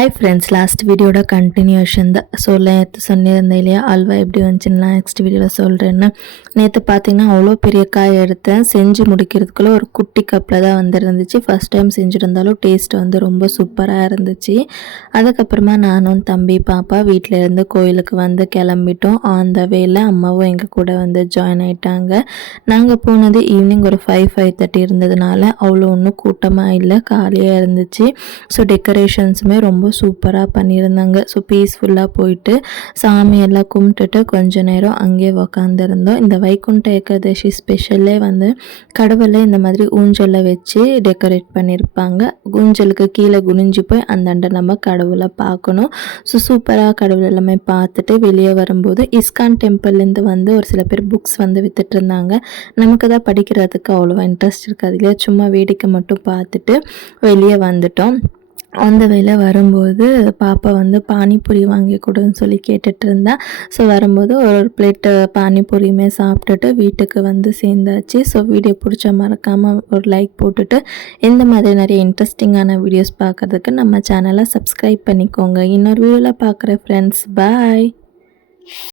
Hi friends, last வீடியோட continuation தான். நேற்று சொன்னிருந்தேன் இல்லையா, அல்வா எப்படி வந்துச்சுன்னு நெக்ஸ்ட் வீடியோவில் சொல்கிறேன்னு. நேற்று பார்த்தீங்கன்னா அவ்வளோ பெரிய காய் எடுத்தேன். செஞ்சு முடிக்கிறதுக்குள்ளே ஒரு குட்டி கப்பில் தான் வந்துருந்துச்சு. ஃபஸ்ட் டைம் செஞ்சுருந்தாலும் டேஸ்ட் வந்து ரொம்ப சூப்பராக இருந்துச்சு. அதுக்கப்புறமா நானும் தம்பி பாப்பா வீட்டிலேருந்து கோயிலுக்கு வந்து கிளம்பிட்டோம். அந்த வேலை அம்மாவும் எங்கள் கூட வந்து ஜாயின் ஆகிட்டாங்க. நாங்கள் போனது ஈவினிங் ஒரு 5:30 இருந்ததுனால அவ்வளோ ஒன்றும் கூட்டமாக இல்லை, காலியாக இருந்துச்சு. ஸோ டெக்கரேஷன்ஸுமே ரொம்ப சூப்பராக பண்ணியிருந்தாங்க. ஸோ பீஸ்ஃபுல்லாக போயிட்டு சாமியெல்லாம் கும்பிட்டுட்டு கொஞ்ச நேரம் அங்கேயே உக்காந்துருந்தோம். இந்த வைகுண்ட ஏகாதசி ஸ்பெஷல்லே வந்து கடவுளை இந்த மாதிரி ஊஞ்சலில் வச்சு டெக்கரேட் பண்ணியிருப்பாங்க. ஊஞ்சலுக்கு கீழே குனிஞ்சு போய் அந்தாண்ட நம்ம கடவுளை பார்க்கணும். ஸோ சூப்பராக கடவுள் எல்லாமே பார்த்துட்டு வெளியே வரும்போது இஸ்கான் டெம்பிள்லேருந்து வந்து ஒரு சில பேர் புக்ஸ் வந்து வித்துட்டு இருந்தாங்க. நமக்கு தான் படிக்கிறதுக்கு அவ்வளோவா இன்ட்ரெஸ்ட் இருக்காது இல்லையா, சும்மா வேடிக்கை மட்டும் பார்த்துட்டு வெளியே வந்துட்டோம். அந்த வேலை வரும்போது பாப்பா வந்து பானிபூரி வாங்கி கொடுன்னு சொல்லி கேட்டுட்டு இருந்தா. ஸோ வரும்போது ஒரு பிளேட்டு பானிபூரியுமே சாப்பிட்டுட்டு வீட்டுக்கு வந்து சேர்ந்தாச்சு. ஸோ வீடியோ பிடிச்ச மறக்காமல் ஒரு லைக் போட்டுட்டு இந்த மாதிரி நிறைய இன்ட்ரெஸ்டிங்கான வீடியோஸ் பார்க்குறதுக்கு நம்ம சேனலை சப்ஸ்கிரைப் பண்ணிக்கோங்க. இன்னொரு வீடியோவில் பார்க்குறேன் ஃப்ரெண்ட்ஸ். பாய்.